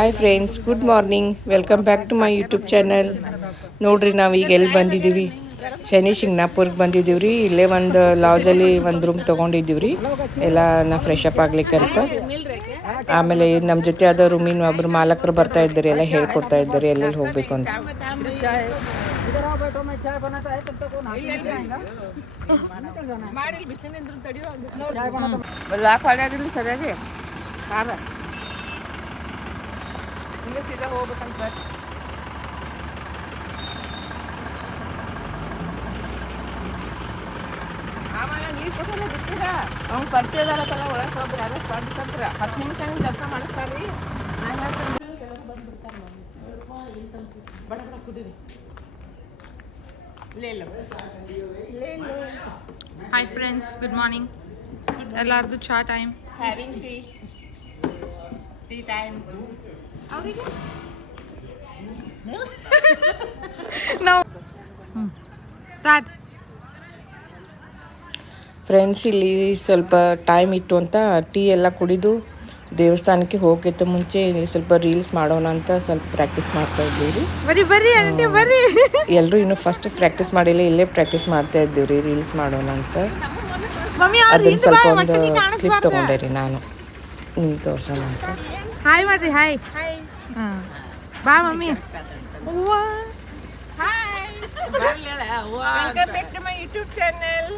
Hi friends, good morning. Welcome back to my YouTube channel. ನೋಡ್ರಿ, ನಾವೀಗ ಎಲ್ಲಿ ಬಂದಿದ್ದೀವಿ? ಶನಿ ಶಿಂಗ್ನಾಪುರ್ಗೆ ಬಂದಿದ್ದೀವಿ ರೀ. ಇಲ್ಲೇ ಒಂದು ಲಾಜಲ್ಲಿ ಒಂದು ರೂಮ್ ತೊಗೊಂಡಿದ್ದೀವಿ ರೀ, ಎಲ್ಲ ನಾ ಫ್ರೆಶ್ ಅಪ್ ಆಗ್ಲಿಕ್ಕೆ ಅಂತ. ಆಮೇಲೆ ನಮ್ಮ ಜೊತೆ ಆದ ರೂಮಿನ ಒಬ್ಬರು ಮಾಲಕರು ಬರ್ತಾ ಇದ್ದಾರೆ, ಎಲ್ಲ ಹೇಳ್ಕೊಡ್ತಾ ಇದ್ದಾರೆ ಎಲ್ಲೆಲ್ಲಿ ಹೋಗಬೇಕು ಅಂತ. ಸರಿಯಾಗಿ ಹಿಂಗೆ ಸೀದಾ ಹೋಗ್ಬೇಕಂತ. ಆಮೇಲೆ ನೀರು ಕೊಟ್ಟರೆ ಬಿಡ್ತೀರ, ಅವ್ನು ಪರಿಚಯದಾರತ್ತಲ್ಲ ಒಳಗೆ ಹೋಗ್ರಿ. ಅದೇ ಸ್ಪರ್ಧಿಸತ್ರ 10 ನಿಮಿಷ ನೀವು ಕೆಲಸ ಮಾಡಿಸ್ತಾರ್ರಿ. ನಾನು ಹಾಯ್ ಫ್ರೆಂಡ್ಸ್, ಗುಡ್ ಮಾರ್ನಿಂಗ್. ಎಲ್ಲಾರ್ದು ಚಾ ಟೈಮ್. Having tea time. ಅವರಿಗೆ ನಾವು ಸ್ಟಾರ್ಟ್. ಫ್ರೆಂಡ್ಸ್, ಇಲ್ಲಿ ಸ್ವಲ್ಪ ಟೈಮ್ ಇತ್ತು ಅಂತ ಟೀ ಎಲ್ಲ ಕುಡಿದು ದೇವಸ್ಥಾನಕ್ಕೆ ಹೋಗೋಕ್ಕಿಂತ ಮುಂಚೆ ಇಲ್ಲಿ ಸ್ವಲ್ಪ ರೀಲ್ಸ್ ಮಾಡೋಣ ಅಂತ ಸ್ವಲ್ಪ ಪ್ರಾಕ್ಟೀಸ್ ಮಾಡ್ತಾ ಇದ್ದೀವಿ ರೀ. ಬರ್ರಿ. ಎಲ್ಲರೂ ಇನ್ನೂ ಫಸ್ಟ್ ಪ್ರಾಕ್ಟೀಸ್ ಮಾಡಿಲ್ಲ, ಇಲ್ಲೇ ಪ್ರಾಕ್ಟೀಸ್ ಮಾಡ್ತಾ ಇದ್ದೀವಿ ರೀ ರೀಲ್ಸ್ ಮಾಡೋಣ ಅಂತ. ಅದನ್ನು ಸ್ವಲ್ಪ ಒಂದು ಕ್ಲಿಪ್ ತೊಗೊಂಡೆ ರೀ ನಾನು, ನಿಮ್ಗೆ ತೋರ್ಸೋಣ ಅಂತ. ಹಾಯ್ ಮಾಡ್ರಿ. ಹಾಯ್. ಬಾ mummy. Welcome back to my YouTube channel.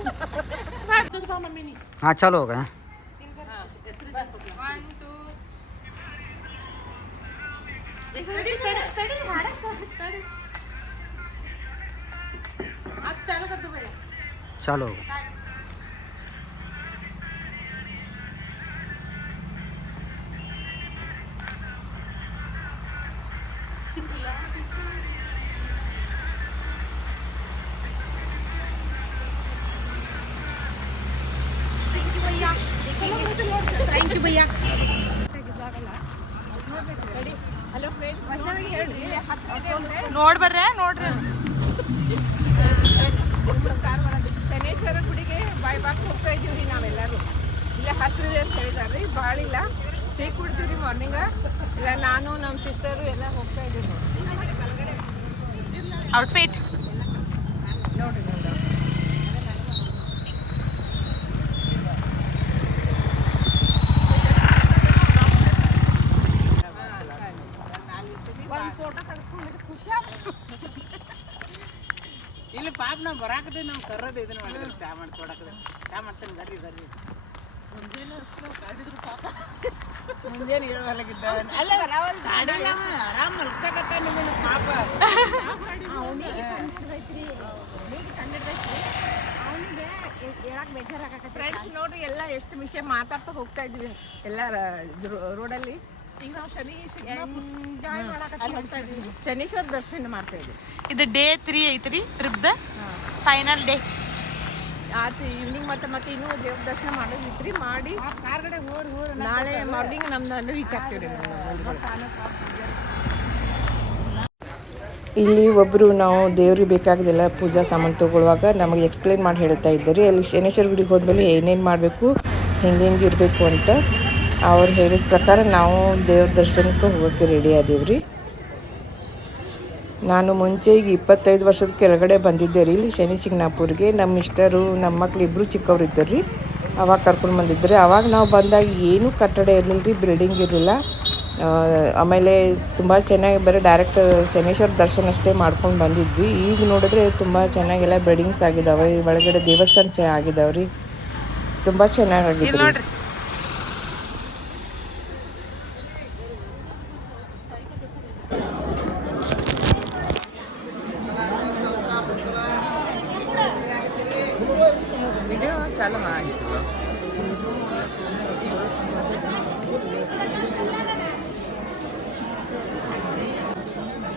हाँ चलो हो गया. चलो ಥ್ಯಾಂಕ್ ಯು ಭಯ್ಯ. ಹಲೋ ಫ್ರೆಂಡ್ಸ್, ನೋಡ್ರಿ. ಶನೇಶ್ವರ ಗುಡಿಗೆ ಬಾಯ್ ಹೋಗ್ತಾ ಇದ್ದೀವಿ ರೀ ನಾವೆಲ್ಲರೂ. ಇಲ್ಲೇ ಹತ್ತಿರ ಅಂತ ಹೇಳಿದಾರೆ ರೀ, ಭಾಳ ಇಲ್ಲ. ಟೀ ಕುಡ್ತೀವಿ ರೀ ಮಾರ್ನಿಂಗ. ಇಲ್ಲ ನಾನು ನಮ್ಮ ಸಿಸ್ಟರು ಎಲ್ಲ ಹೋಗ್ತಾ ಇದ್ದೀವಿ ಔಟ್ಫಿಟ್ ನೋಡ್ರಿ. ಇಲ್ಲಿ ಪಾಪ ನಾವು ಬರಾಕದೆ ನಾವು ಕರ್ರದು ಇದನ್ನ ಮಾಡಿದ್ರೆ ಚಾ ಮಾಡಿ ಕೊಡಕದೆ. ಚಾ ಮಾಡ್ತೇನೆ ಬರ್ರಿ. ಮುಂಜಾನೆ ಅಷ್ಟು ಕಾಡಿದ್ರು ಪಾಪ. ಮುಂಜಾನೆ 7 ಅಲ್ಲ ಆರಾಮ್ ಮಲ್ಸಕತ್ತ ನಿಮ್ಮನ್ನ ಪಾಪ. ಫ್ರೆಂಡ್ಸ್ ನೋಡ್ರಿ, ಎಲ್ಲ ಎಷ್ಟು ವಿಷಯ ಮಾತಾಡ್ತಾ ಹೋಗ್ತಾ ಇದ್ವಿ ಎಲ್ಲ ರೋಡಲ್ಲಿ. ಈಗ ನಾವು ಶನೀಶ್ವರ ದರ್ಶನ ಮಾಡ್ತಾ ಇದ್ವಿ. ಇದು ಡೇ 3 ಐತ್ರಿ ಟ್ರಿಪ್ದ ಫೈನಲ್ ಡೇ. ಆಯ್ತು, ಈವ್ನಿಂಗ್ ಮತ್ತೆ ಇನ್ನೂ ದೇವ್ರ ದರ್ಶನ ಮಾಡೋದಿತ್ರಿ. ಮಾಡಿ ನಾಳೆ ಮಾರ್ನಿಂಗ್ ನಮ್ದು ರೀಚ್ ಆಗ್ತೀವಿ. ಇಲ್ಲಿ ಒಬ್ಬರು ನಾವು ದೇವ್ರಿಗೆ ಬೇಕಾಗದೆಲ್ಲ ಪೂಜಾ ಸಾಮಾನು ತೊಗೊಳ್ಳುವಾಗ ನಮಗೆ ಎಕ್ಸ್ಪ್ಲೇನ್ ಮಾಡಿ ಹೇಳ್ತಾ ಇದ್ದಾರೆ. ಅಲ್ಲಿ ಶನೇಶ್ವರ ಗುಡಿಗೆ ಹೋದ್ಮೇಲೆ ಏನೇನು ಮಾಡಬೇಕು, ಹೆಂಗೆ ಇರಬೇಕು ಅಂತ ಅವ್ರು ಹೇಳಿದ ಪ್ರಕಾರ ನಾವು ದೇವ್ರ ದರ್ಶನಕ್ಕೆ ಹೋಗೋಕ್ಕೆ ರೆಡಿ ಆದೀವಿ ರೀ. ನಾನು ಮುಂಚೆ ಈಗ 25 ವರ್ಷದ ಕೆಳಗಡೆ ಬಂದಿದ್ದೆ ರೀ ಇಲ್ಲಿ ಶನಿ ಶಿಂಗ್ನಾಪುರ್ಗೆ. ನಮ್ಮ ಇಷ್ಟರು ನಮ್ಮ ಮಕ್ಳು ಇಬ್ಬರು ಚಿಕ್ಕವ್ರು ಇದ್ದರು ರೀ, ಅವಾಗ ಕರ್ಕೊಂಡು ಬಂದಿದ್ದರು. ಅವಾಗ ನಾವು ಬಂದಾಗ ಏನೂ ಕಟ್ಟಡ ಇರಲಿಲ್ಲ ರೀ, ಬಿಲ್ಡಿಂಗ್ ಇರಲಿಲ್ಲ. ಆಮೇಲೆ ತುಂಬ ಚೆನ್ನಾಗಿ ಬರೀ ಡೈರೆಕ್ಟ್ ಶನೇಶ್ವರ ದರ್ಶನ ಅಷ್ಟೇ ಮಾಡ್ಕೊಂಡು ಬಂದಿದ್ವಿ. ಈಗ ನೋಡಿದ್ರೆ ತುಂಬ ಚೆನ್ನಾಗೆಲ್ಲ ಬಿಲ್ಡಿಂಗ್ಸ್ ಆಗಿದ್ದಾವೆ, ಒಳಗಡೆ ದೇವಸ್ಥಾನ ಆಗಿದ್ದಾವೆ ರೀ, ತುಂಬ ಚೆನ್ನಾಗಿದೆ ನೋಡ್ರಿ. ವಿಡಿಯೋ ಚಾಲು ಮಾಡಿ.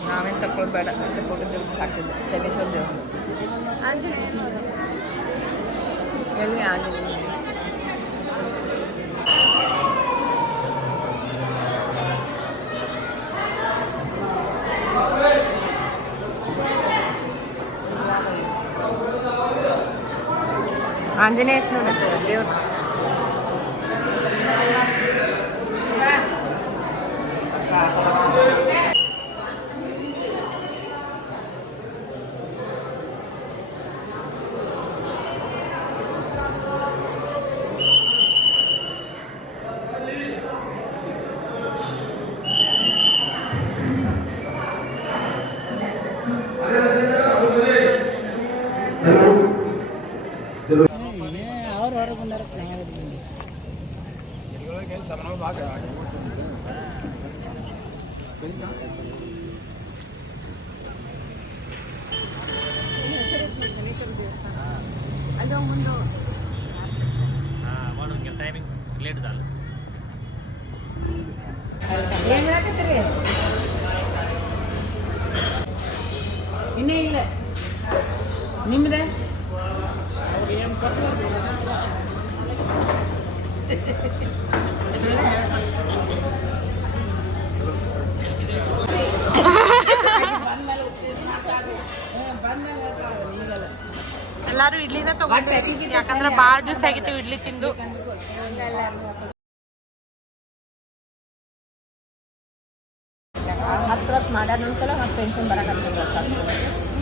ನಾವೇನು ತಗೊಳ್ಳೋದು ಬೇಡ, ಅಷ್ಟೇ ಫೋಟೋ ತೆಗೆದು ಸಾಕಿದ್ದೆ. ಶನೇಶ್ವರ ದೇವರು ಎಲ್ಲಿ ಆಂಜನೇಯ. ಆಂಜನೇಯ ದೇವ್ರು टायमिंग लेट झालं. ಇನ್ನೇ ಇಲ್ಲ ನಿಮ್ಮದೇ ಎಲ್ಲಾರು ಇಡ್ಲಿನ ತಗೊಂಡಿದ್ದೀವಿ ಯಾಕಂದ್ರೆ ಭಾಳ ದಿವಸ ಆಗಿತ್ತು ಇಡ್ಲಿ ತಿಂದು. ಹತ್ತು ವರ್ಷ ಮಾಡ್ಯಾರ ಒಂದ್ಸಲ ಮತ್ತು ಪೆನ್ಷನ್ ಬರಕತ್ತಿಲ್ಲ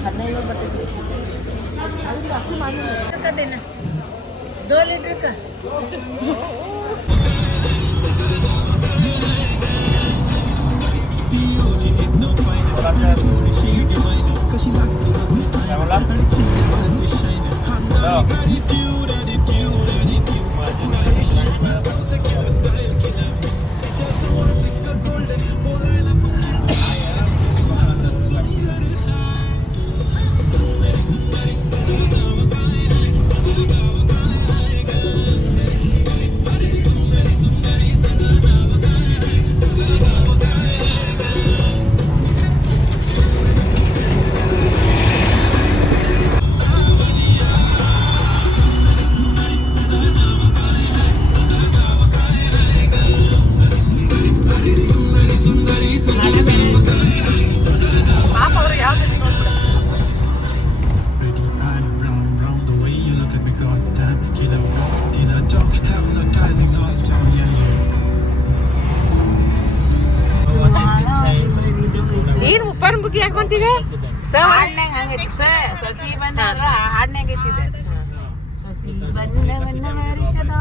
15 ಬರ್ತೈತಿ. ಅದು ಜಾಸ್ತಿ ಮಾಡಿದ್ದೇನೆ 2 ಲೀಟ್ರಕ್ಕೆ ಏನು ಉಪ್ಪಾರ ಬುಗ್ಗಿ ಯಾಕೆ ಬಂತೀಗ ಹಾಡ್ನ್ಯಾಗ ಹಂಗೈತಿ ಸೊಸಿ ಬಂದ್ರ ಹಾಡ್ನ್ಯಾಗ ಐತಿದೆ ಸೊಸಿ ಬಂದವನ್ನ ಮರಿಸದ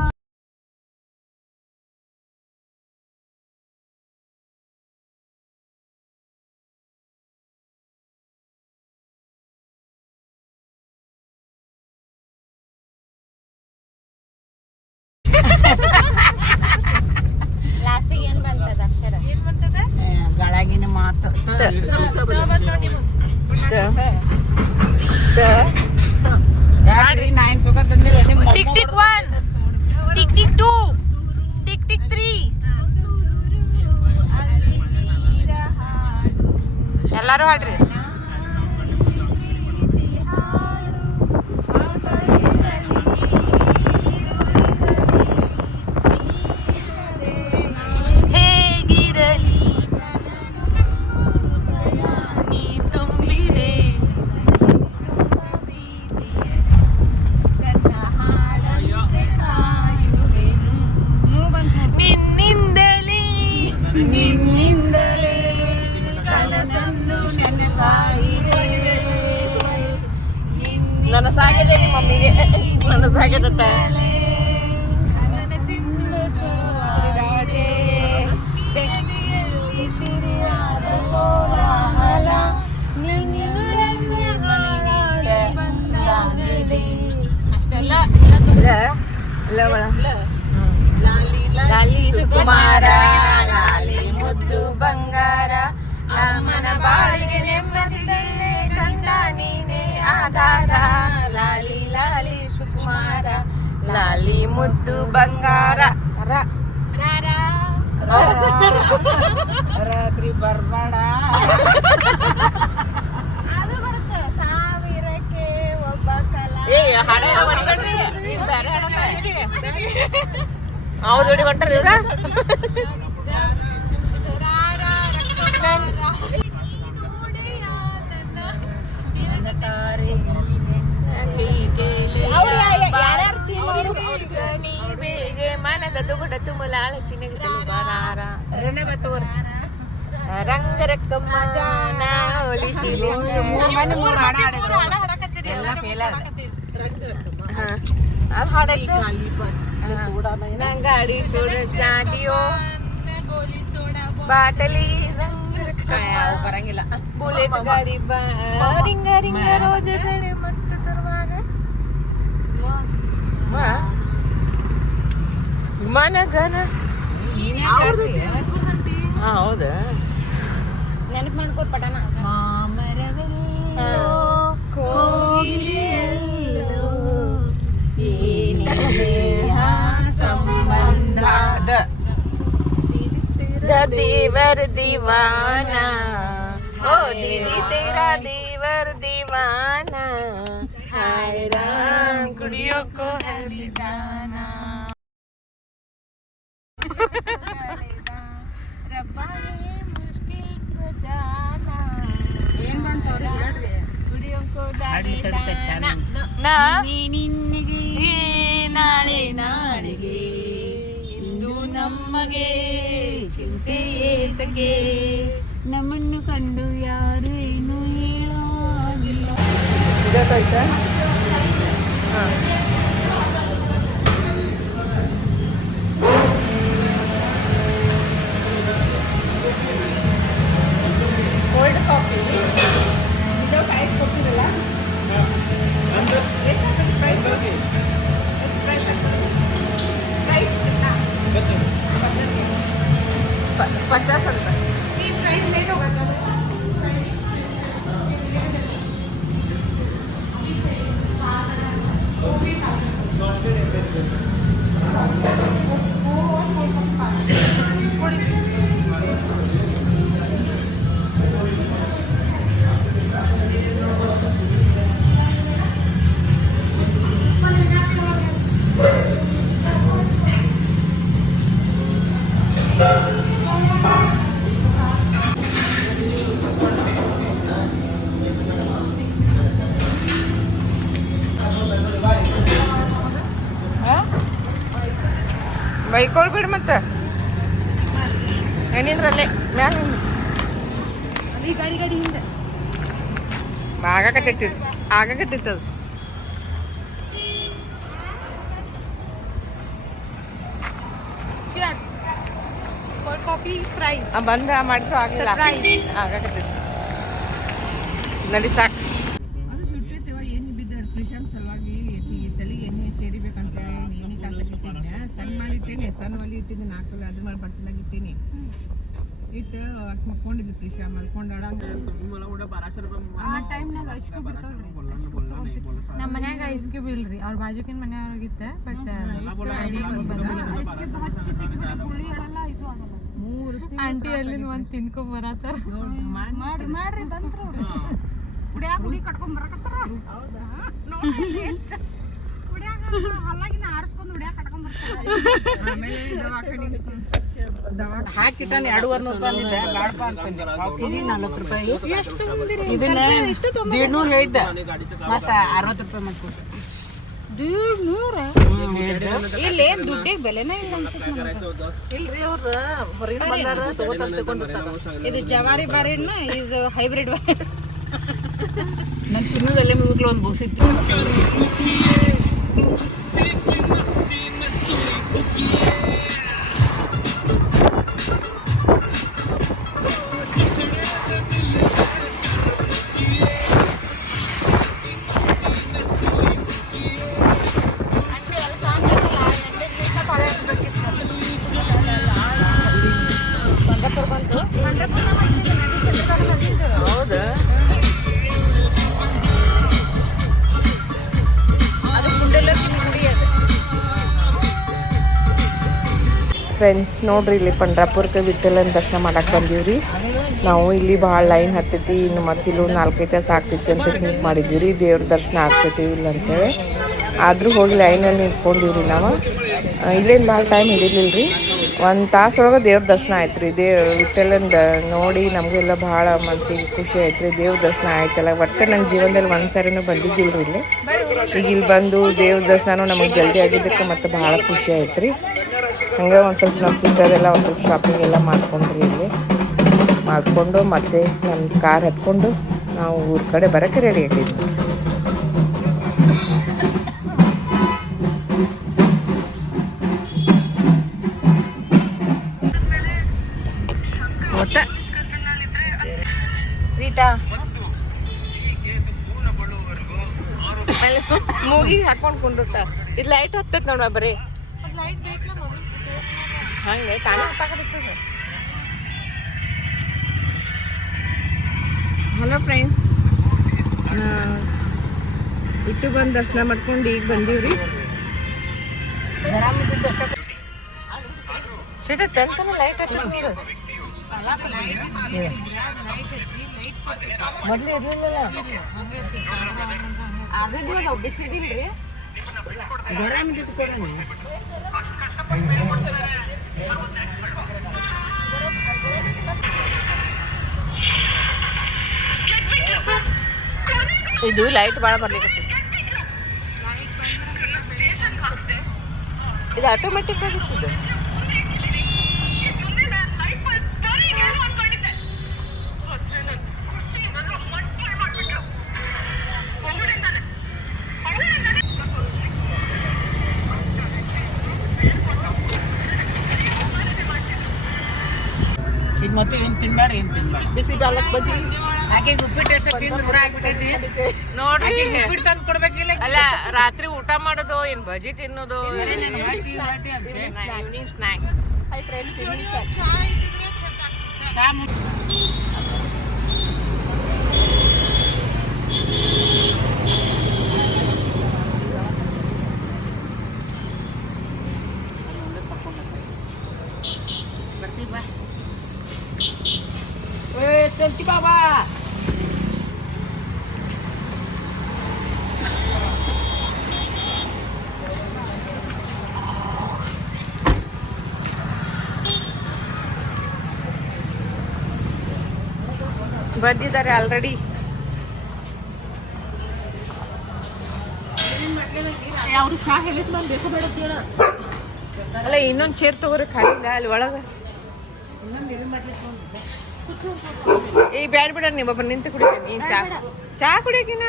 ಲಾಸ್ಟಿಗೆ ಏನ್ ಬಂತದ ಅಕ್ಷರ ಗಳಗಿನ ಮಾತು ಯಾರ್ರಿ ನಾ ಏನ್ ಸುಖ ತಂದಿಲ್ಲ ನಿಮ್ಮ tick tick 1 tick tick 2 tick tick 3 ಎಲ್ಲಾರು ಹಾಡ್ರಿ. ಹೇಗಿರಲಿ ನೀ ತುಂಬಿದೆ ನಿನ್ನಿಂದಲೇ ನಿನ್ನಿಂದಲೇ ಕನಸೊಂದು ನನಸಾಗಿದೆ ನನಸಾಗಿದೆ ನಿಮ್ಮ ಮಮ್ಮಿಗೆ ನನಸಾಗಿದೆ ಲಾಲಿ ಸುಕುಮಾರ ಲಾಲಿ ಮುದ್ದು ಬಂಗಾರ ಅಮ್ಮನ ಬಾಳಿಗೆ ನೆಮ್ಮದಿಗಲ್ಲೇ ತಂದ ನೀನೇ ಆಧಾರ. ಲಾಲಿ ಲಾಲಿ ಸುಕುಮಾರ ಲಾಲಿ ಮುದ್ದು ಬಂಗಾರ ರಾತ್ರಿ ಬರ್ಬೇಡ ಅದು ಬರುತ್ತೆ ಸಾವಿರಕ್ಕೆ ಒಬ್ಬ ಕಲಾ ಅವ್ರು ಜೋಡಿ ಹೊಂಟ್ರಿ ಇವ್ರ ಮನದ ದುಗುಡ ತುಮಲಾಳ ಸಿನಗಲು ಬರಾರ ರಂಗ ರಕ್ಕಮ್ಮ ಜಾನ ಒಲಿಸಿಲಿ ಗಾಡಿ ಸೋಡ ಚಾಟಿಯೋ ಬಾಟಲಿ ಬರಂಗಿಲ್ಲ ಬುಲೆಟ್ ಗಾಡಿ ರಿಂಗ ರಿಂಗ ರೋಜ ಜಡೆ ಮತ್ತು ತರುವಾಗ ಗನ ಹೌದಾ ನೆನಪು ಮಾಡ್ಕೋ ಪಟನ ಸಂಬಂಧ देवर दीवाना ओ दीदी तेरा देवर दीवाना हाय राम कुड़ियों को है जाना रब्बा ये मुश्किल को जाना ಏನ್ ಬಂತು ಹೇಳ್ರಿ ಕುಡಿಯೋ ಕೋ ದಾಡಿ ನಾ ನಿನ್ನಿಗೆ ನಾಳೆ ನಾಳೆಗೆ ಇಂದು ನಮಗೆ ಚಿಂತೆ ಏತಕ್ಕೆ ನಮ್ಮನ್ನು ಕಂಡು ಯಾರು ಏನು ಹೇಳೋದಿಲ್ಲ. ಇದಾಯ್ತಾ ಹಾಂ ಕೋಲ್ಡ್ ಕಾಫಿ ವಿದೌಟ್ ಐಸ್ ಕೊಡ್ತೀರಲ್ಲ पचास रुपये प्राइस लेट होगा क्या ಬೈಕೊಳ್ಬಿಡು ಮತ್ತೆ ಏನಿದ್ರಲ್ಲೇ ಮ್ಯಾಲ ಅಲ್ಲಿ ಗಾಡಿ ಗಾಡಿ ಹಿಂದೆ ಆಗಕತ್ತಿತ್ತು ಯಸ್ ಕೋಲ್ಡ್ ಕಾಫಿ ಫ್ರೈಸ್ ಬಂದ ಮಾಡಿದ್ರು ಆಗಿಲ್ಲ ಆಗಕತ್ತಿತ್ತು ನಡಿ ಸಾಕು ಅದು ಸುಟ್ಟಿರ್ತೀವ ಏನು ಬಿದ್ದಾడు ಪ್ರಶಾಂತ್ ಸಲುವಾಗಿ ತಲೆ ಎಣ್ಣೆ ಸೇರಿಬೇಕಂತೇಳಿ ಎಣ್ಣೆ ಕಾಸಕ್ಕಿಟ್ಟೀನಿ ಸಣ್ಣ ಮಾಡಿಟ್ಟೇನೆ ಸಣ್ಣ ಒಲಿ ಇಟ್ಟಿದ್ದೀನಿ ನಾಲ್ಕಲ್ಲಿ ಅದ್ರ ಮೇಲೆ ಬಟ್ಟಲಾಗಿ ಇಟ್ಟೀನಿ ಇಟ್ಟು ಅಷ್ಟು ಮಕ್ಕೊಂಡಿದ್ದು ಪ್ರಿಶಾ ಮಲ್ಕೊಂಡಾಡ ಆ ಟೈಮ್ನಾಗ ಐಸ್ ಕ್ಯೂಬ್ ಇರ್ತಾವ್ರಿ ನಮ್ಮ ಮನ್ಯಾಗ ಐಸ್ ಕ್ಯೂಬ್ ಇಲ್ರಿ ಅವ್ರ ಬಾಜುಕಿನ ಮನ್ಯಾಗಿತ್ತ ಬಟ್ ಹುಳಿ ಇಡಲ್ಲ ಇದು ಆಗಲ್ಲ ಆಂಟಿ ಅಲ್ಲಿಂದ ಒಂದು ತಿನ್ಕೊಂಡ್ ಬರತ್ತಾರ ಮಾಡ್ರಿ ಬಂದ್ರು ಕುಡಿಯಾಕ ಹುಡಿ ಕಟ್ಕೊಂಡ್ ಬರಕತ್ತಾರ ಹೌದಾ ಕುಡಿಯಾಕ ಹಲ್ಲಾಗಿನ ಆರಿಸ್ಕೊಂಡು ಹುಡಿಯಾಕ ಕಟ್ಕೊಂಡ್ ಬರ್ತಾರ ಆಮೇಲೆ ಹಾಕಿಟ್ಟಾನೆ 200 ರೂಪಾಯಿ ಬ್ಯಾಡಪ್ಪ ಅಂತಂದೆ 1 ಕೆಜಿ 40 ರೂಪಾಯಿ ಇದನ್ನ 150 ಹೇಳಿದ್ದೆ ಮತ್ತೆ 60 ರೂಪಾಯಿ ಮಾಡ್ಕೊಡ್ತಾರೆ 150 ಇಲ್ಲಿ ದುಡ್ಡಿಗೆ ಬೆಲೆನೇ ಇಲ್ಲ ಅನ್ಸುತ್ತೆ ಇಲ್ರಿ ಅವ್ರ ಹೊರಗಿನ ಬಂದಾರ ತಗೊಂಡಿರ್ತಾರ ಇದು ಜವಾರಿ ಬಾರಿನ ಇದು ಹೈಬ್ರಿಡ್ ಬಾರಿ ನಾನು ತಿನ್ನೋದಲ್ಲೇ ಮುಗಿಲು ಒಂದು ಬುಕ್ಸಿತ್ತು ಹೌದಾ ಅದು ಫ್ರೆಂಡ್ಸ್ ನೋಡ್ರಿ ಇಲ್ಲಿ ಪಂಡ್ರಾಪುರಕ್ಕೆ ವಿಠಲನ ದರ್ಶನ ಮಾಡಕ್ಕೆ ಬಂದೀವ್ರಿ ನಾವು ಇಲ್ಲಿ ಭಾಳ ಲೈನ್ ಹತ್ತೈತಿ ಇನ್ನು ಮತ್ತೆ ಇಲ್ಲಿ 4-5 ತಾಸು ಆಗ್ತೈತಿ ಅಂತ ಥಿಂಕ್ ಮಾಡಿದ್ವಿ ರೀ ದೇವ್ರ ದರ್ಶನ ಆಗ್ತೈತಿ ಇಲ್ಲ ಅಂತೇಳಿ ಆದರೂ ಹೋಗಿ ಲೈನಲ್ಲಿ ನಿಂತ್ಕೊಂಡಿವ್ರಿ ನಾವು ಇಲ್ಲೇನು ಭಾಳ ಟೈಮ್ ಹಿಡಿಲಿಲ್ಲ ರೀ 1 ತಾಸೊಳಗೆ ದೇವ್ರ ದರ್ಶನ ಆಯ್ತು ರೀ ವಿಠಲಂದ ನೋಡಿ ನಮಗೆಲ್ಲ ಭಾಳ ಮನಸ್ಸಿಗೆ ಖುಷಿ ಆಯ್ತು ರೀ ದೇವ್ರ ದರ್ಶನ ಆಯ್ತಲ್ಲ ಒಟ್ಟು ನನ್ನ ಜೀವನದಲ್ಲಿ ಒಂದು ಸಾರಿನೂ ಬಂದಿದ್ದಿಲ್ಲ ರೀ ಇಲ್ಲಿ ಈಗ ಇಲ್ಲಿ ಬಂದು ದೇವ್ರ ದರ್ಶನನೂ ನಮಗೆ ಜಲ್ದಿ ಆಗಿದ್ದಕ್ಕೆ ಮತ್ತು ಭಾಳ ಖುಷಿ ಆಯ್ತು ರೀ ಹಂಗೆ ಒಂದು ಸ್ವಲ್ಪ ನಮ್ಮ ಸಿಸ್ಟರ್ ಎಲ್ಲ ಒಂದು ಸ್ವಲ್ಪ ಶಾಪಿಂಗ್ ಎಲ್ಲ ಮಾಡ್ಕೊಂಡ್ರಿ ಇಲ್ಲಿ ಮಾಡಿಕೊಂಡು ಮತ್ತೆ ನನ್ನ ಕಾರ್ ಹತ್ಕೊಂಡು ನಾವು ಊರ ಕಡೆ ಬರೋಕ್ಕೆ ರೆಡಿ ಆಗಿದ್ವಿ ರೀಟಾ ಮೂಗಿಗೆ ಹಾಕೊಂಡು ಕುಂಡಿರ್ತ ಇದು ಲೈಟ್ ಹತ್ತೈತೆ ನೋಡ ಬರೀ ಲೈಟ್ ಬೇಕಲ್ಲ ಮಮ್ಮಿ ಹಂಗೆ ತಾನೇ ಗೊತ್ತಾಗತ್ತದ. ಹಲೋ ಫ್ರೆಂಡ್ಸ್, ಇಟ್ಟು ಬಂದು ದರ್ಶನ ಮಾಡ್ಕೊಂಡು ಈಗ ಬಂದೀವ್ರಿ. ಮೊದ್ಲು ಇರ್ಲಿಲ್ಲ. ಇದು ಲೈಟ್ ಭಾಳ ಬರ್ಲಿಕ್ಕೆ ಇದು ಆಟೋಮೆಟಿಕ್ ಆಗಿತ್ತು. ಈಗ ಮತ್ತೆ ಏನು ತಿನ್ಬೇಡ, ಏನು ತಿನ್ಬೇಡ. ಬಿಸಿ ಬಾಲಕ್ ಬಜ್ಜಿ ಆಕೆ ಉಪ್ಪಿಟ್ಟು ಎಷ್ಟು ತಿಂದು ಬುಡ ಆಗ್ಬಿಟ್ಟೈತಿ ನೋಡ್ರಿ. ಉಪ್ಪಿಟ್ಟು ತಂದು ಕೊಡ್ಬೇಕಿಲ್ಲ. ಅಲ್ಲ, ರಾತ್ರಿ ಊಟ ಮಾಡೋದು ಏನ್ ಬಜ್ಜಿ ತಿನ್ನೋದು ಈವ್ನಿಂಗ್ ಸ್ನ್ಯಾಕ್. ಚಾ ಚಲ್ತಿ ಬಾಬಾ. ಬಂದಿದ್ದಾರೆ ಆಲ್ರೆಡಿ. ಅವ್ರು ಚಾ ಹೇಳಿದ್ ನಾನು ಬೇಕಬೇಡ ಕೇಳ. ಅಲ್ಲ, ಇನ್ನೊಂದು ಚೇರ್ ತಗೋರಿ, ಖಾಲಿ ಇಲ್ಲ ಅಲ್ಲಿ ಒಳಗೆ. ಇನ್ನೊಂದು ಏನು ಮಾಡ್ಲಿಕ್ಕೆ ಏ ಬ್ಯಾಡ ಬಿಡ, ನೀವೊಬ್ಬ ನಿಂತು ಕುಡಿತೀನಿ. ನೀನು ಚಾ ಕುಡಿಯೋಕಿನ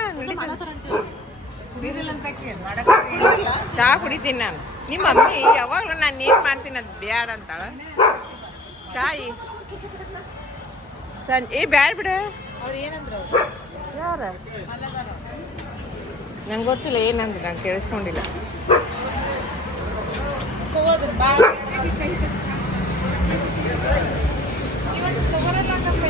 ಕುಡಿದಿಲ್ಲ ಅಂತ ಚಾ ಕುಡಿತೀನಿ ನಾನು. ನಿಮ್ಮ ಮಮ್ಮಿ ಯಾವಾಗಲೂ ನಾನು ಏನು ಮಾಡ್ತೀನಿ ಅದು ಬ್ಯಾಡ ಅಂತಾಳ. ಚಾಯಿ ಏ ಬ್ಯಾಡ ಬಿಡ. ಅವ್ರು ಏನಂದ್ರು? ಯಾರ ನಂಗೆ ಗೊತ್ತಿಲ್ಲ ಏನಂದ್ರೆ, ನಾನು ಕೇಳಿಸ್ಕೊಂಡಿಲ್ಲ. ಹೋದ್ರು ಬಾ ಇವತ್ತು ತಗೋರಲ್ಲ ನಮ್ಮ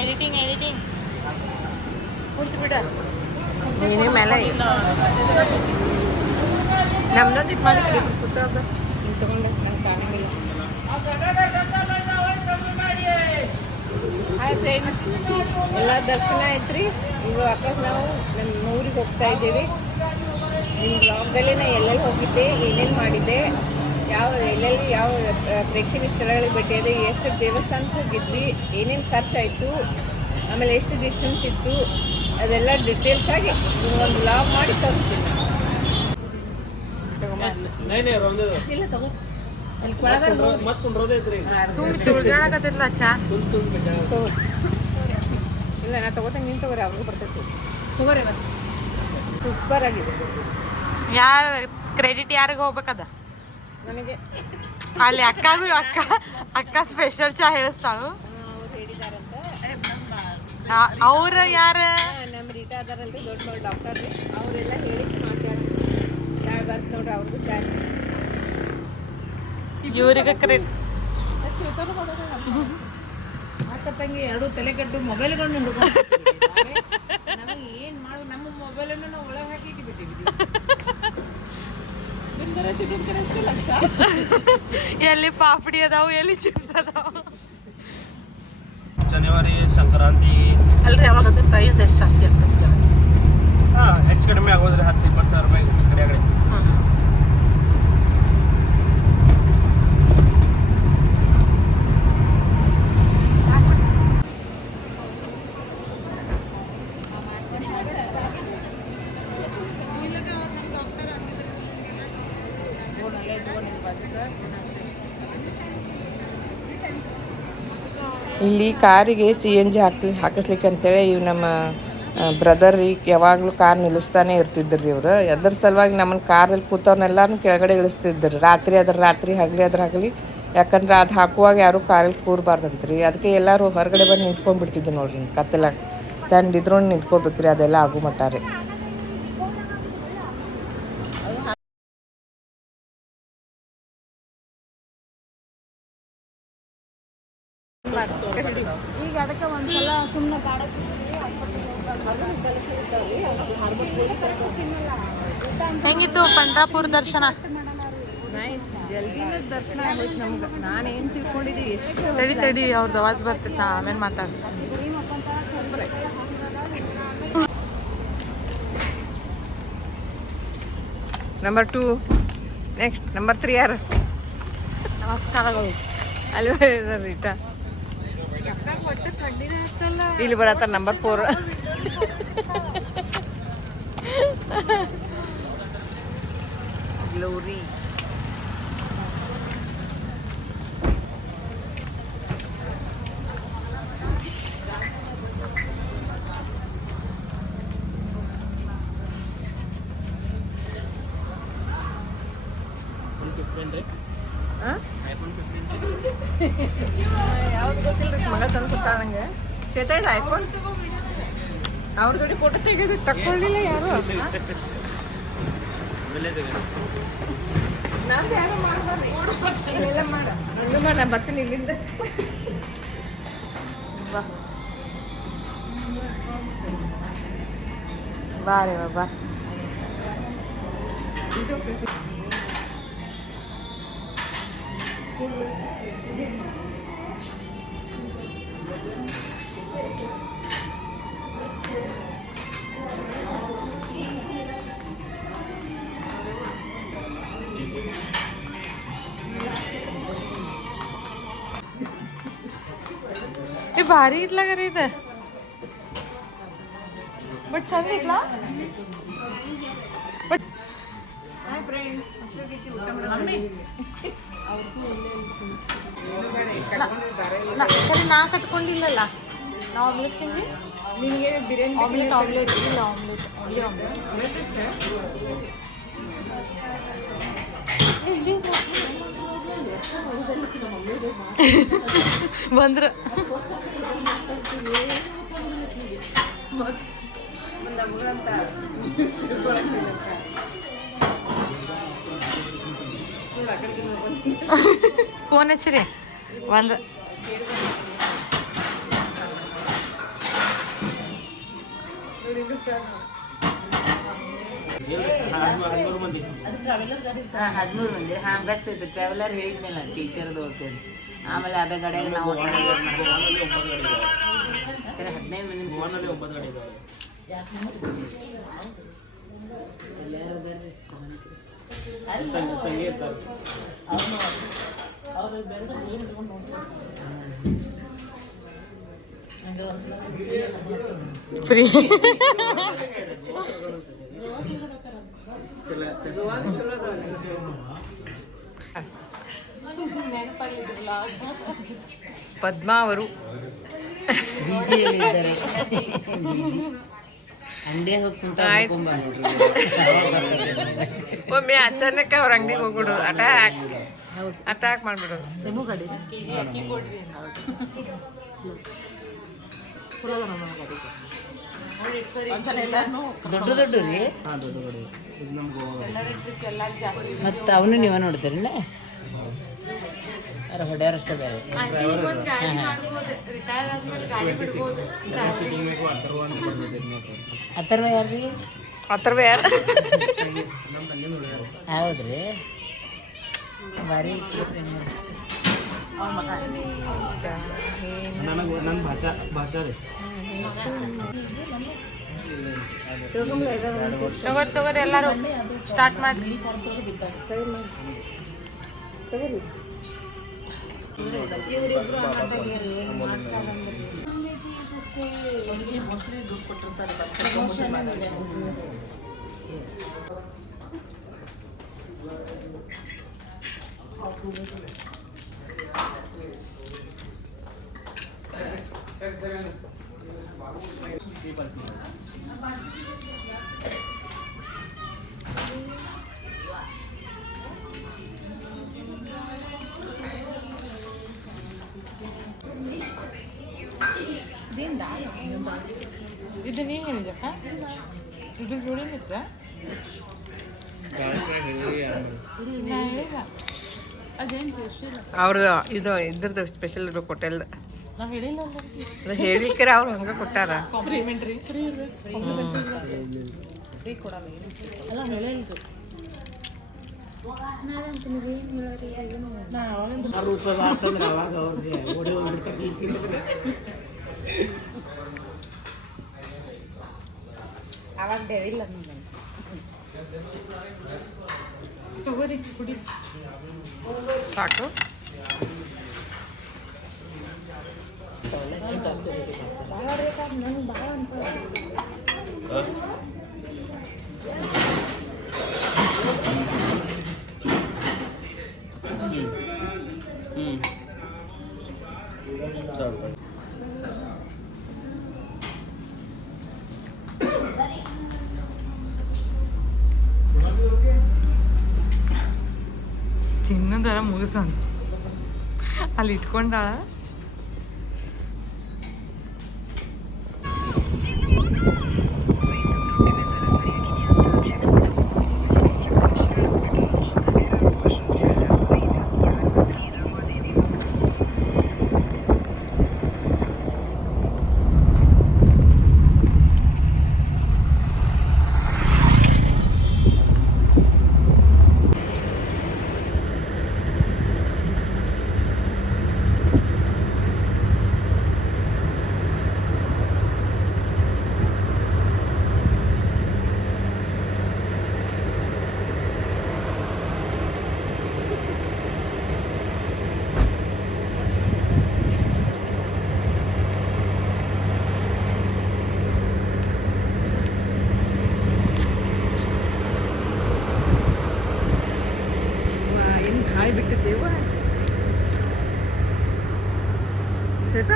ಎಡಿಟಿಂಗ್ ಕುಂತು ಬಿಡ. ನೀನೇ ಮೇಲೆ ನಮ್ದೊಂದು ಇದು ಮಾಡಿ ಕೂತವ್ದ ನೀನು ತಗೊಂಡೆ ನಂಗೆ ಕಾಣಂಗಿಲ್ಲ. ಹಾಯ್ ಫ್ರೆಂಡ್ಸ್, ಎಲ್ಲ ದರ್ಶನ ಐತ್ರಿ. ಈಗ ವಾಪಸ್ ನಾವು ನಮ್ಮ ಊರಿಗೆ ಹೋಗ್ತಾ ಇದ್ದೀವಿ. ನಿಮ್ಮ ಬ್ಲಾಗ್ದಲ್ಲೇ ನಾನು ಎಲ್ಲೆಲ್ಲಿ ಹೋಗಿದ್ದೆ, ಏನೇನು ಮಾಡಿದ್ದೆ, ಎಲ್ಲೆಲ್ಲಿ ಯಾವ ಪ್ರೇಕ್ಷಣೀಯ ಸ್ಥಳಗಳಿಗೆ ಭೇಟಿಯಾದೆ, ಎಷ್ಟು ದೇವಸ್ಥಾನಕ್ಕೆ ಹೋಗಿದ್ವಿ, ಏನೇನು ಖರ್ಚಾಯಿತು, ಆಮೇಲೆ ಎಷ್ಟು ಡಿಸ್ಟೆನ್ಸ್ ಇತ್ತು, ಅದೆಲ್ಲ ಡೀಟೇಲ್ಸ್ ಆಗಿ ಒಂದು ಬ್ಲಾಗ್ ಮಾಡಿ ತೋರಿಸ್ತೀನಿ. ಇಲ್ಲ ತಗೋ. ತುಳ್ದಾಡಕತ್ತಿಲ್ಲ ಚಾ. ಇಲ್ಲ, ನಾ ತಗೋತೇನೆ, ನೀನು ತಗೋರಿ, ಅವ್ರಿಗೂ ಬರ್ತೈತಿ. ತಗೋರಿ ಸೂಪರ್ ಆಗಿದೆ. ಯಾರ ಕ್ರೆಡಿಟ್ ಯಾರಿಗೆ ಹೋಗ್ಬೇಕದ? ನನಗೆ ಅಲ್ಲಿ ಅಕ್ಕ ಸ್ಪೆಷಲ್ ಚಾ ಹೇಳಿಸ್ತಾಳು. ಅವ್ರು ಹೇಳಿದಾರಂತ. ಅವ್ರು ಯಾರ? ನಮ್ಮ ರೀಟಾ ಅದಾರಲ್ರಿ, ದೊಡ್ಡ ದೊಡ್ಡ ಡಾಕ್ಟರ್ ರೀ, ಅವರೆಲ್ಲ ಹೇಳಿ ಮಾಡ್ತಾರೆ. ಚಾ ಬರ್ತ ನೋಡ್ರಿ, ಅವ್ರಿಗೂ ಚಾ. ಇವ್ರಿಗೆ ಅಕ್ಕ ತಂಗಿ ಎರಡು ತಲೆ ಕೆಟ್ಟು ಮೊಬೈಲ್ಗಳನ್ನ ಹುಡುಕೊಂಡು ನಮಗೆ ಏನು ಮಾಡು, ನಮ್ಮ ಮೊಬೈಲನ್ನು ನಾವು ಒಳಗೆ ಹಾಕಿ ಬಿಟ್ಟಿದ್ದೀವಿ. ಅಷ್ಟು ಲಕ್ಷ ಎಲ್ಲಿ ಪಾಪಡಿ ಅದಾವು, ಎಲ್ಲಿ ಚಿಪ್ಸ್ ಅದಾವು. ಜನವರಿ ಸಂಕ್ರಾಂತಿ ಅಲ್ರಿ, ಅವಾಗ ಪ್ರೈಸ್ ಎಷ್ಟು ಜಾಸ್ತಿ ಆಗ್ತದೆ? ಹೆಚ್ಚು ಕಡಿಮೆ ಆಗೋದ್ರೆ 10-20 ಸಾವಿರ ರೂಪಾಯಿ ಕಡೆ ಆಗಡೆ. ಇಲ್ಲಿ ಕಾರಿಗೆ CNG ಹಾಕಿಸ್ಲಿಕ್ಕೆ ಅಂತೇಳಿ ಇವು ನಮ್ಮ ಬ್ರದರ್ ಯಾವಾಗಲೂ ಕಾರ್ ನಿಲ್ಲಿಸ್ತಾನೆ ಇರ್ತಿದ್ರು ರೀ. ಇವರು ಅದ್ರ ಸಲುವಾಗಿ ನಮ್ಮನ್ನು ಕಾರಲ್ಲಿ ಕೂತವ್ರನ್ನೆಲ್ಲರೂ ಕೆಳಗಡೆ ಇಳಿಸ್ತಿದ್ರು. ರಾತ್ರಿ ಹಗಲಿ ಆಗಲಿ, ಯಾಕಂದ್ರೆ ಅದು ಹಾಕುವಾಗ ಯಾರೂ ಕಾರಲ್ಲಿ ಕೂರಬಾರ್ದಂತ್ರಿ. ಅದಕ್ಕೆ ಎಲ್ಲರೂ ಹೊರಗಡೆ ಬಂದು ನಿಂತ್ಕೊಂಡ್ಬಿಡ್ತಿದ್ರು ನೋಡ್ರಿ ಕತ್ತಲಾಗ. ದಂಡಿದ್ರು ನಿಂತ್ಕೋಬೇಕ್ರಿ ಅದೆಲ್ಲ ಆಗು ಮಟ್ಟ ರೀ. ಈಗ ಅದಕ್ಕೆ ಒಂದ್ಸಲ ಸುಮ್ಮನೆ ಹೆಂಗಿತ್ತು ಪಂಡ್ರಾಪುರ ದರ್ಶನ? ನೈಸ್, ಜಲ್ದಿನ ದರ್ಶನ ಆಗೋಯ್ತು ನಮ್ಗೆ. ನಾನೇನು ತಿಳ್ಕೊಂಡಿದ್ದೆ ಎಷ್ಟು ತಡಿ ಅವ್ರದ್ದು ಅವಾಜ್ ಬರ್ತಿತ್ತು, ಆಮೇಲೆ ಮಾತಾಡ. Number 2 next. ನಂಬರ್ 3 ಯಾರು? ನಮಸ್ಕಾರಗಳು. ಅಲ್ಲಿ ರೀಟ ಇಲ್ಲಿ ಬರತ್ತಾರ. Number 4 glory. ಯಾವ್ದು ಗೊತ್ತಿಲ್ಲ ರೀ, ಮಗ ತಂದು ಕೊಟ್ಟ ನಂಗೆ. ಶ್ವೇತಾ ಇದೆ ಐಫೋನ್. ಅವ್ರ ಜೋಡಿ ಫೋಟೋ ತೆಗೆದು ತಕ್ಕೊಳ್ಳಿಲ್ಲ ಯಾರು. ನಂದು ಯಾರು ಮಾಡ್ಬಾರ್ರಿ, ಏನೆಲ್ಲ ಮಾಡ ನಂದು ಮಾಡ. ನಾ ಬರ್ತೀನಿ ಇಲ್ಲಿಂದ. ಬಾ ರೇ ಬಾ. ಭಾರಿ ಇತ್ಲಾಗರಿ ಇದು, ಬಟ್ ಚಂದ ಇತ್ಲಾ. ಬಟ್ ಸರಿ, ನಾ ಕಟ್ಕೊಂಡಿಲ್ಲಲ್ಲ. ನಾ ಆಮ್ಲೆಟ್ ತಿಂದಿ. ನಿನಗೆ ಬಿರಿಯಾನಿ ಆಮ್ಲೆಟ್ ಇಲ್ಲ, ಆಮ್ಲೆಟ್ ಓನ್ಲಿ ಆಮ್ಲೆಟ್. ಬಂದ್ರ ಫೋನ್ ಹಚ್ಚಿರಿ ಒಂದು. ಹದಿಮೂರು ಮಂದಿ. ಅದು ಟ್ರಾವೆಲರ್ ಗಾಡಿ 13 ಮಂದಿ. ಹಾಂ, ಬೆಸ್ಟ್ ಇತ್ತು. ಟ್ರಾವೆಲರ್ ಹೇಳಿದ್ಮೇಲೆ ಟೀಚರ್ದು ಹೋಗ್ತೇನೆ. ಆಮೇಲೆ ಅದೇ ಗಾಡಿಯಾಗ ನಾವು 15 ಮಂದಿ. ಗೋವಾನಲ್ಲಿ 9 ಗಾಡಿ ಇದ್ದಾವೆ. ಎಲ್ಲಾರು ಅದಾರ್ರಿ ತಂಗಿ ಇರ್ತಾರೆ. ಅವ್ರು ಬೆಳೆದ ಹಿಡ್ಕೊಂಡು ಫ್ರೀ. ಪದ್ಮಾ ಅವರು ಬಿಜಿಯಲ್ಲಿ ಅಂಗಡಿ ಹೋಗ್ತಂತ ಒಮ್ಮೆ ಅಚಾನಕ್ ಅವ್ರ ಅಂಗಡಿಗೆ ಹೋಗ್ಬಿಡು. ಅಟ್ಯಾಕ್ ಮಾಡ್ಬಿಡೋದು. ಅಕ್ಕಿ ಕೊಡ್ರಿ. ಒಂದ್ಸಲ ಎಲ್ಲಾರು ದೊಡ್ಡ ದೊಡ್ಡ ರೀ. ಹಾಂ, ದೊಡ್ಡ ಗಾಡಿ. ಇದು ನಮ್ಮ ಗೋವಾ. ಎಲ್ಲಾರು ಜಾಸ್ತಿ. ಮತ್ತು ಅವನು ನೀವ ನೋಡ್ತೀರಿ ಯಾರು ಹೊಡೆಯೋರಷ್ಟೇ ಬೇರೆ. ರಿಟೈರ್ ಆದ್ಮೇಲೆ ಗಾಡಿ ಬಿಡ್ಬೋದು. ಸೀಟಿಂಗ್ ಬೇಕು ಅಥರ್ವ ಅಂತ ಬರ್ಬೇಕು. ಅಥರ್ವ ಯಾರ್ರಿ? ಅಥರ್ವ ಯಾರು? ನಮ್ಮ ತಂಗಿ ನೋಡ್ಯಾರ. ಹೌದ್ರಿ, ಭಾರಿ ನನಗೆ ನನ್ನ ಭಾಷಾ ರೀ. ತಗೋರಿ ಎಲ್ಲಾರು ಸ್ಟಾರ್ಟ್ ಮಾಡ್ರಿ. ಇವರಿಬ್ರು ಅನ್ನದಾಗಿರಿ ದುಡ್ಡು ಕೊಟ್ಟಿರ್ತಾರೆ. ಇದು ನೀನು ಹೇಳಿದಕ್ಕ ಇದು ಜೋಡಿನಿತ್ತ ನಾ ಹೇಳಿಲ್ಲ ಅದೇನು ಟೇಸ್ಟ್ ಇಲ್ಲ ಅವ್ರದ್ದು ಇದು ಇದ್ರದ್ದು ಸ್ಪೆಷಲ್ ಇರ್ಬೇಕು ಹೋಟೆಲ್ದು ನಾ ಹೇಳಿಲ್ಲ ಅದು ಹೇಳಿಕ್ಕಿರ ಅವ್ರು ಹಂಗೆ ಕೊಟ್ಟಾರ ಕಾಂಪ್ಲಿಮೆಂಟ್ರಿ ಫ್ರೀ ಫ್ರೀ ಕೊಡಲ್ಲ ಅಲ್ಲ ಹೇಳಿಲ್ರಿ ನಾ ಯಾವಾಗಿಂದ ರೂಪಾಯಿ ಆಗ್ತಂದ್ರೆ ಅವಾಗ ಅವ್ರಿಗೆ ಹೊಡೆ ಹೋಗ್ಬಿಡ್ತಾರೆ ಅವಾಗ ಹೇಳಿಲ್ಲ ನಿಮ್ಗೆ ತಗೋರಿ ಕುಡಿ ಸಾಕು ತಿನ್ನೋದರ ಮುಗಿಸಂತ ಅಲ್ಲಿ ಇಟ್ಕೊಂಡಾಳ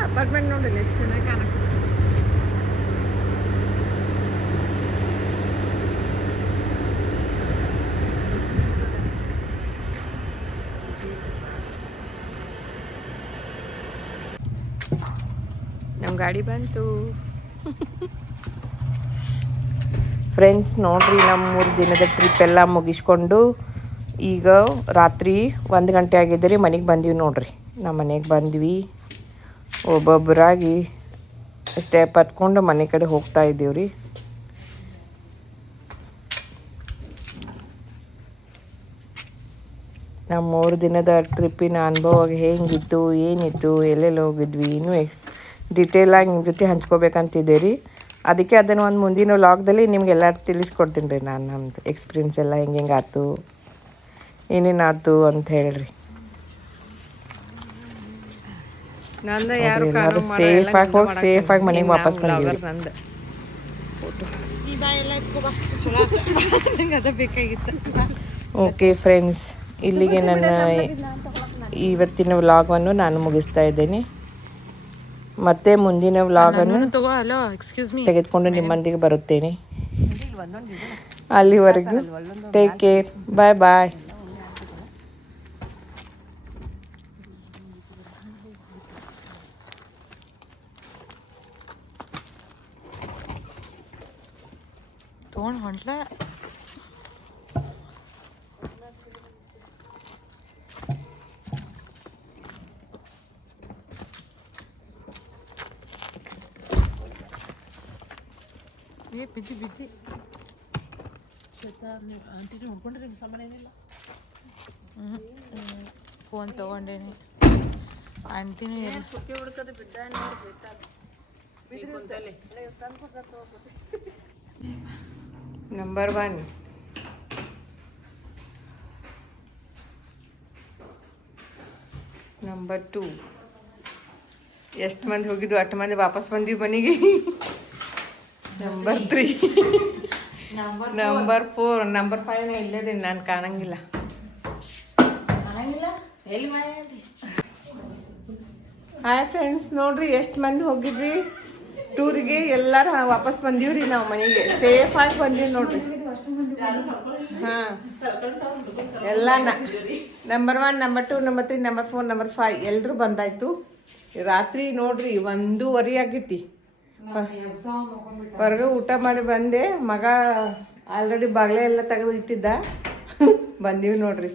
ಅಪಾರ್ಟ್ಮೆಂಟ್ ನೋಡಿಲ್ಲ ಎಷ್ಟು ಚೆನ್ನಾಗಿ ಕಾಣಕ್ಕೆ ನಮ್ಮ ಗಾಡಿ ಬಂತು ಫ್ರೆಂಡ್ಸ್ ನೋಡ್ರಿ ನಮ್ಮ 3 ದಿನದ ಟ್ರಿಪ್ ಎಲ್ಲ ಮುಗಿಸ್ಕೊಂಡು ಈಗ ರಾತ್ರಿ 1 ಗಂಟೆ ಆಗಿದೆ ರೀ ಮನೆಗೆ ಬಂದೀವಿ ನೋಡ್ರಿ ನಮ್ಮ ಮನೆಗೆ ಬಂದ್ವಿ ಒಬ್ಬೊಬ್ಬರಾಗಿ ಸ್ಟೆಪ್ ಹತ್ಕೊಂಡು ಮನೆ ಕಡೆ ಹೋಗ್ತಾ ಇದ್ದೀವಿ ರೀ ನಮ್ಮ 3 ದಿನದ ಟ್ರಿಪ್ಪಿನ ಅನುಭವ ಹೇಗಿತ್ತು ಏನಿತ್ತು ಎಲ್ಲೆಲ್ಲಿ ಹೋಗಿದ್ವಿ ಇನ್ನೂ ಡಿಟೇಲಾಗಿ ನಿಮ್ಮ ಜೊತೆ ಹಂಚ್ಕೋಬೇಕಂತಿದ್ದೆ ರೀ ಅದಕ್ಕೆ ಅದನ್ನು ಒಂದು ಮುಂದಿನ ವ್ಲಾಗ್ದಲ್ಲಿ ನಿಮಗೆಲ್ಲ ತಿಳಿಸ್ಕೊಡ್ತೀನಿ ರೀ ನಾನು ನಮ್ಮದು ಎಕ್ಸ್ಪೀರಿಯನ್ಸ್ ಎಲ್ಲ ಹೆಂಗೆ ಆಯ್ತು ಏನೇನಾಯ್ತು ಅಂತ ಹೇಳ್ರಿ ನಂದು ಯಾರು ಸೇಫಾಗಿ ಹೋಗಿ ಸೇಫಾಗಿ ಮನೆಗೆ ವಾಪಸ್ ಬಂದಿವಿ ನಂದು ಈ ಬಾಯ್ ಎಲ್ಲ ಇಟ್ಕೋಬಾ ಚಲೋ ನಂಗೆ ಅದ ಬೇಕಾಗಿತ್ತು ಓಕೆ ಫ್ರೆಂಡ್ಸ್ ಇಲ್ಲಿಗೆ ನನ್ನ ಇವತ್ತಿನ ವ್ಲಾಗನ್ನು ನಾನು ಮುಗಿಸ್ತಾ ಇದ್ದೇನೆ ಮತ್ತೆ ಮುಂದಿನ ವ್ಲಾಗನ್ನು ತಗೋ ಹಲೋ ಎಕ್ಸ್ಕ್ಯೂಸ್ ಮೀ ತೆಗೆದುಕೊಂಡು ನಿಮ್ಮೊಂದಿಗೆ ಬರುತ್ತೇನೆ ಅಲ್ಲಿವರೆಗೂ ಟೇಕ್ ಕೇರ್ ಬಾಯ್ ಬಾಯ್ ತೊಗೊಂಡು ಹೊಂಟ್ಲ ಬಿದ್ದಿ ಬಿದ್ದಿ ಆಂಟಿ ನೋಡ್ಕೊಂಡ್ರೆ ಸಾಮಾನು ಏನಿಲ್ಲ ಫೋನ್ ತೊಗೊಂಡೇನಿ ಆಂಟಿನೂ ನಂಬರ್ 1 ನಂಬರ್ 2 ಎಷ್ಟು ಮಂದಿ ಹೋಗಿದ್ವು 8 ಮಂದಿ ವಾಪಸ್ ಬಂದೀವಿ ಮನೆಗೆ ನಂಬರ್ 3 ನಂಬರ್ 4 ನಂಬರ್ 5 ಇಲ್ಲದೇನೆ ನಾನು ಕಾಣಂಗಿಲ್ಲ ಹಾಯ್ ಫ್ರೆಂಡ್ಸ್ ನೋಡ್ರಿ ಎಷ್ಟು ಮಂದಿ ಹೋಗಿದ್ವಿ ಟೂರಿಗೆ ಎಲ್ಲರೂ ವಾಪಸ್ ಬಂದೀವ್ರಿ ನಾವು ಮನೆಗೆ ಸೇಫಾಗಿ ಬಂದೀವಿ ನೋಡ್ರಿ ಹಾಂ ಎಲ್ಲ number 1 number 2 number 3 number 4 number 5 ಎಲ್ಲರೂ ಬಂದಾಯ್ತು ರಾತ್ರಿ ನೋಡ್ರಿ 1:30 ಆಗೈತಿ ಹೊರಗೆ ಊಟ ಮಾಡಿ ಬಂದೆ. ಮಗ ಆಲ್ರೆಡಿ ಬಾಗ್ಲೆ ಎಲ್ಲ ತೆಗೆದು ಇಟ್ಟಿದ್ದ. ಬಂದೀವಿ ನೋಡ್ರಿ.